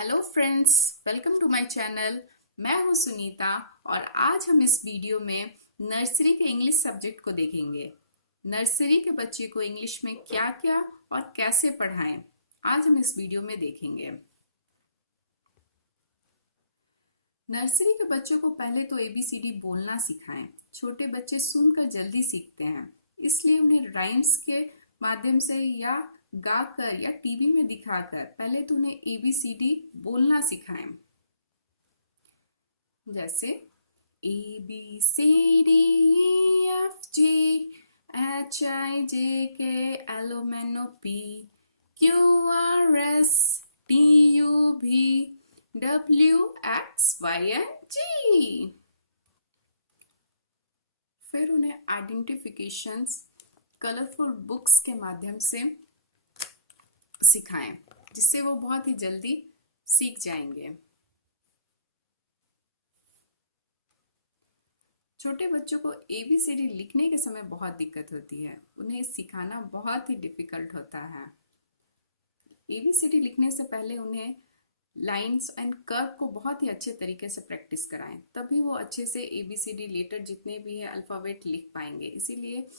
Hello friends, welcome to my channel. मैं हूं सुनीता और आज हम इस वीडियो में नर्सरी के इंग्लिश सब्जेक्ट को देखेंगे। नर्सरी के बच्चे को इंग्लिश में क्या क्या और कैसे पढ़ाएं, आज हम इस वीडियो में देखेंगे। नर्सरी के बच्चों को पहले तो एबीसीडी बोलना सिखाएं। छोटे बच्चे सुनकर जल्दी सीखते हैं, इसलिए उन्हें राइम्स के माध्यम से या गाकर या टीवी में दिखाकर पहले तो उन्हें एबीसीडी बोलना सिखाएं। जैसे ABCDEFGHIJKLMNOPQRSTUVWXYZ। फिर उन्हें आइडेंटिफिकेशंस कलरफुल बुक्स के माध्यम से सिखाएं, जिससे वो बहुत ही जल्दी सीख जाएंगे। छोटे बच्चों को एबीसीडी लिखने के समय बहुत दिक्कत होती है, उन्हें सिखाना बहुत ही डिफिकल्ट होता है। एबीसीडी लिखने से पहले उन्हें लाइंस एंड कर्व को बहुत ही अच्छे तरीके से प्रैक्टिस कराएं, तभी वो अच्छे से एबीसीडी लेटर जितने भी है अल्फाबेट लिख पाएंगे। इसीलिए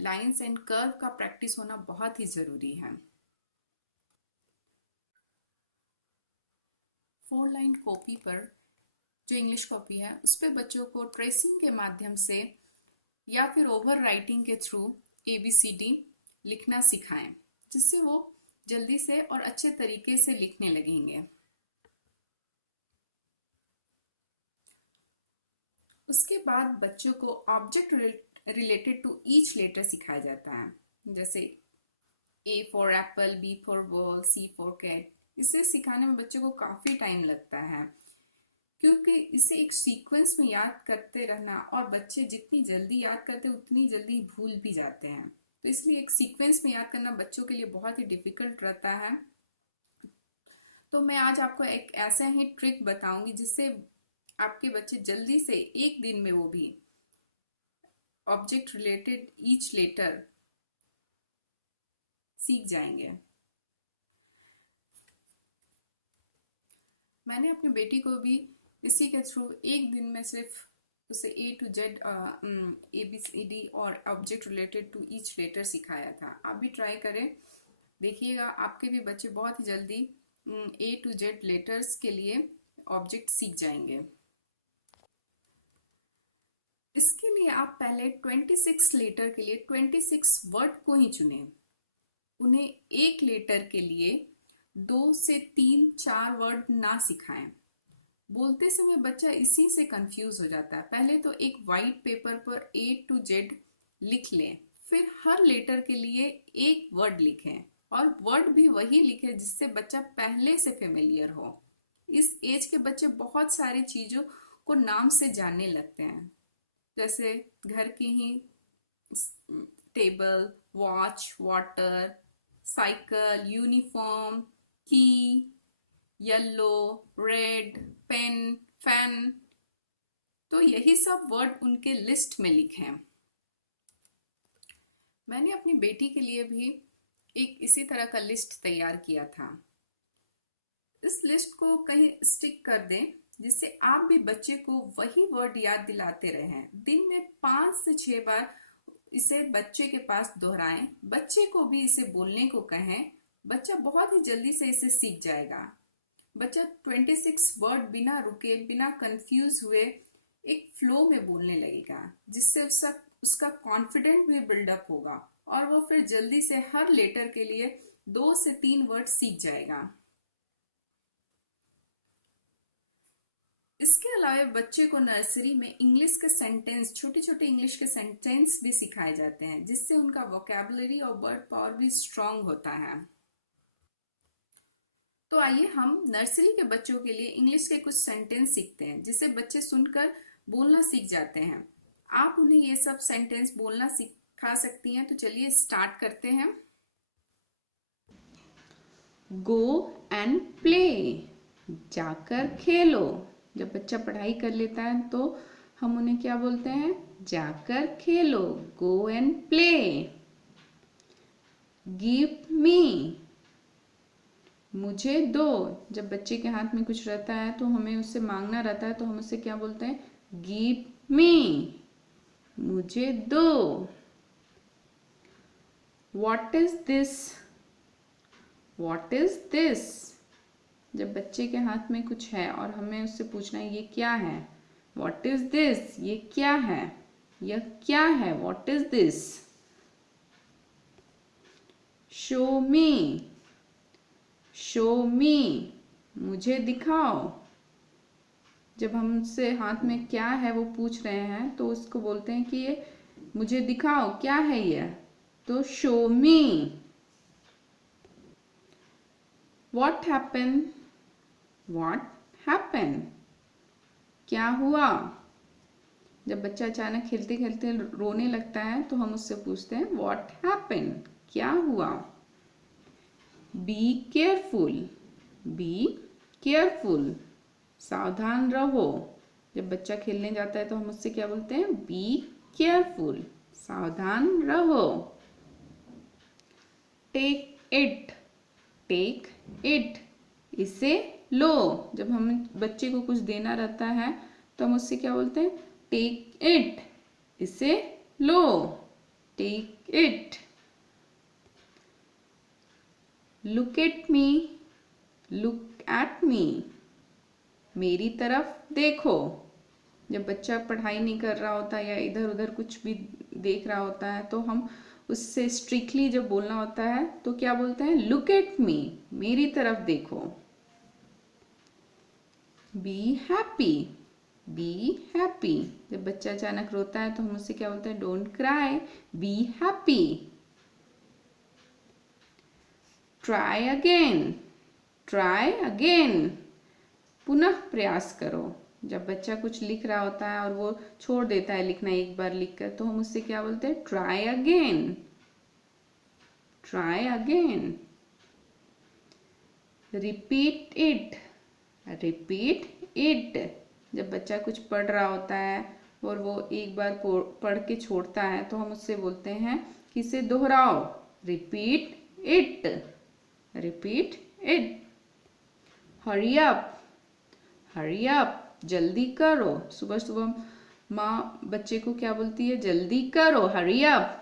लाइंस एंड कर्व का प्रैक्टिस होना बहुत ही जरूरी है। 4 लाइन कॉपी पर, जो इंग्लिश कॉपी है, उस पर बच्चों को ट्रेसिंग के माध्यम से या फिर ओवर राइटिंग के थ्रू एबीसीडी लिखना सिखाएं, जिससे वो जल्दी से और अच्छे तरीके से लिखने लगेंगे। उसके बाद बच्चों को object related to each letter सिखाया जाता है, जैसे A for apple, B for ball, C for cat. इसे सिखाने में बच्चों को काफी टाइम लगता है, क्योंकि इसे एक सीक्वेंस में याद करते रहना, और बच्चे जितनी जल्दी याद करते उतनी जल्दी भूल भी जाते हैं, तो इसलिए एक सीक्वेंस में याद करना बच्चों के लिए बहुत ही डिफिकल्ट रहता है। तो मैं आज आपको एक ऐसा ही ट्रिक बताऊंगी जिससे आपके बच्चे जल्दी से एक दिन में वो भी ऑब्जेक्ट रिलेटेड ईच लेटर सीख जाएंगे। मैंने अपनी बेटी को भी इसी के थ्रू एक दिन में सिर्फ उसे A to Z ABCD और object related to each letter सिखाया था। आप भी ट्राई करें, देखिएगा आपके भी बच्चे बहुत ही जल्दी A to Z लेटर्स के लिए ऑब्जेक्ट सीख जाएंगे। इसके लिए आप पहले 26 लेटर के लिए 26 वर्ड को ही चुनें। उन्हें एक लेटर के लिए 2 से 3-4 वर्ड ना सिखाएं। बोलते समय बच्चा इसी से कंफ्यूज हो जाता है। पहले तो एक वाइट पेपर पर A to Z लिख लें, फिर हर लेटर के लिए एक वर्ड लिखें, और वर्ड भी वही लिखें जिससे बच्चा पहले से फेमिलियर हो। इस एज के बच्चे बहुत सारी चीजों को नाम से जानने लगते हैं, जैसे घर की ही table, watch, water, cycle, uniform, की, येलो, रेड, पेन, फैन। तो यही सब वर्ड उनके लिस्ट में लिखें। मैंने अपनी बेटी के लिए भी एक इसी तरह का लिस्ट तैयार किया था। इस लिस्ट को कहीं स्टिक कर दें, जिससे आप भी बच्चे को वही वर्ड याद दिलाते रहें। दिन में 5 से 6 बार इसे बच्चे के पास दोहराएं, बच्चे को भी इसे बोलने को कहें। बच्चा बहुत ही जल्दी से इसे सीख जाएगा। बच्चा 26 वर्ड बिना रुके, बिना कंफ्यूज हुए एक फ्लो में बोलने लगेगा, जिससे उसका कॉन्फिडेंट भी बिल्डअप होगा, और वो फिर जल्दी से हर लेटर के लिए 2 से 3 वर्ड सीख जाएगा। इसके अलावा बच्चे को नर्सरी में इंग्लिश के सेंटेंस, छोटे छोटे इंग्लिश के सेंटेंस भी सिखाए जाते हैं, जिससे उनका वोकैबुलरी और वर्ड पावर भी स्ट्रांग होता है। तो आइए हम नर्सरी के बच्चों के लिए इंग्लिश के कुछ सेंटेंस सीखते हैं, जिसे बच्चे सुनकर बोलना सीख जाते हैं। आप उन्हें ये सब सेंटेंस बोलना सिखा सकती हैं। तो चलिए स्टार्ट करते हैं। गो एंड प्ले, जाकर खेलो। जब बच्चा पढ़ाई कर लेता है तो हम उन्हें क्या बोलते हैं? जाकर खेलो, go and play. Give me, मुझे दो। जब बच्चे के हाथ में कुछ रहता है तो हमें उससे मांगना रहता है, तो हम उससे क्या बोलते हैं? गिव मी, मुझे दो। What is this? What is this? जब बच्चे के हाथ में कुछ है और हमें उससे पूछना है ये क्या है? What is this? ये क्या है? यह क्या है? What is this? Show me, show मी, मुझे दिखाओ। जब हमसे हाथ में क्या है वो पूछ रहे हैं तो उसको बोलते हैं कि ये मुझे दिखाओ, क्या है ये? तो show me. What happen? What happen? क्या हुआ? जब बच्चा अचानक खेलते खेलते रोने लगता है तो हम उससे पूछते हैं व्हाट हैपन? क्या हुआ? बी केयरफुल, बी केयरफुल, सावधान रहो। जब बच्चा खेलने जाता है तो हम उससे क्या बोलते हैं? बी केयरफुल, सावधान रहो। टेक इट, टेक इट, इसे लो। जब हमें बच्चे को कुछ देना रहता है तो हम उससे क्या बोलते हैं? टेक इट, इसे लो, take it. Look at me, look at me, मेरी तरफ देखो। जब बच्चा पढ़ाई नहीं कर रहा होता या इधर उधर कुछ भी देख रहा होता है तो हम उससे स्ट्रिक्टली जब बोलना होता है तो क्या बोलते हैं? लुक एट मी, मेरी तरफ देखो। बी हैप्पी, बी हैप्पी, जब बच्चा अचानक रोता है तो हम उससे क्या बोलते हैं? Don't cry, be happy. Try again, try again, पुनः प्रयास करो। जब बच्चा कुछ लिख रहा होता है और वो छोड़ देता है लिखना एक बार लिखकर तो हम उससे क्या बोलते हैं? Try again, try again. Repeat it, repeat it, जब बच्चा कुछ पढ़ रहा होता है और वो एक बार पढ़ के छोड़ता है तो हम उससे बोलते हैं कि इसे दोहराओ। Repeat it, repeat it. Hurry up, hurry up, जल्दी करो। सुबह सुबह माँ बच्चे को क्या बोलती है? जल्दी करो, hurry up.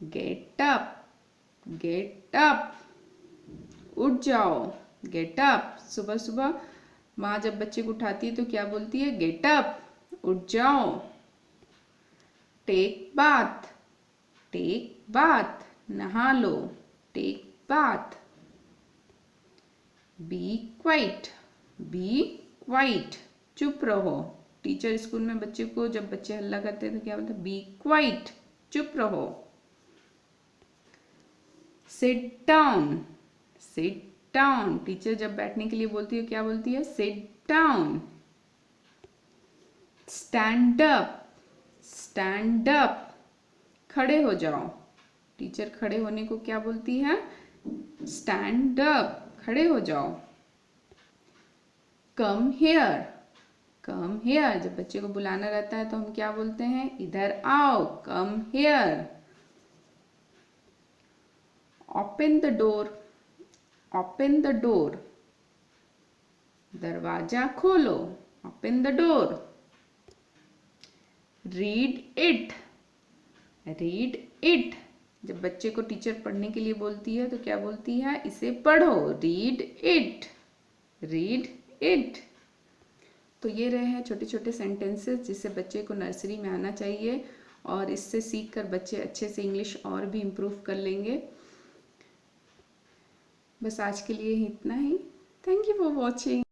Get up, get up, उठ जाओ, गेट अप। सुबह सुबह माँ जब बच्चे को उठाती है तो क्या बोलती है? गेट अप, उठ जाओ। टेक बाथ, टेक बाथ, नहा लो, take bath. Be quiet, be quiet, चुप रहो। टीचर स्कूल में बच्चे को जब बच्चे हल्ला करते हैं तो क्या बोलते हैं? बी क्वाइट, चुप रहो। Sit down, sit down, teacher जब बैठने के लिए बोलती है क्या बोलती है? Sit down. Stand up, stand up, खड़े हो जाओ। टीचर खड़े होने को क्या बोलती है? स्टैंड अप, खड़े हो जाओ। कम हेयर, कम हेयर, जब बच्चे को बुलाना रहता है तो हम क्या बोलते हैं? इधर आओ, come here. Open the door, open the door, दरवाजा खोलो, open the door. Read it, read it, जब बच्चे को टीचर पढ़ने के लिए बोलती है तो क्या बोलती है? इसे पढ़ो, रीड इट, रीड इट। तो ये रहे हैं छोटे छोटे सेंटेंसेस जिससे बच्चे को नर्सरी में आना चाहिए और इससे सीख कर बच्चे अच्छे से इंग्लिश और भी इम्प्रूव कर लेंगे। बस आज के लिए इतना ही। Thank you for watching.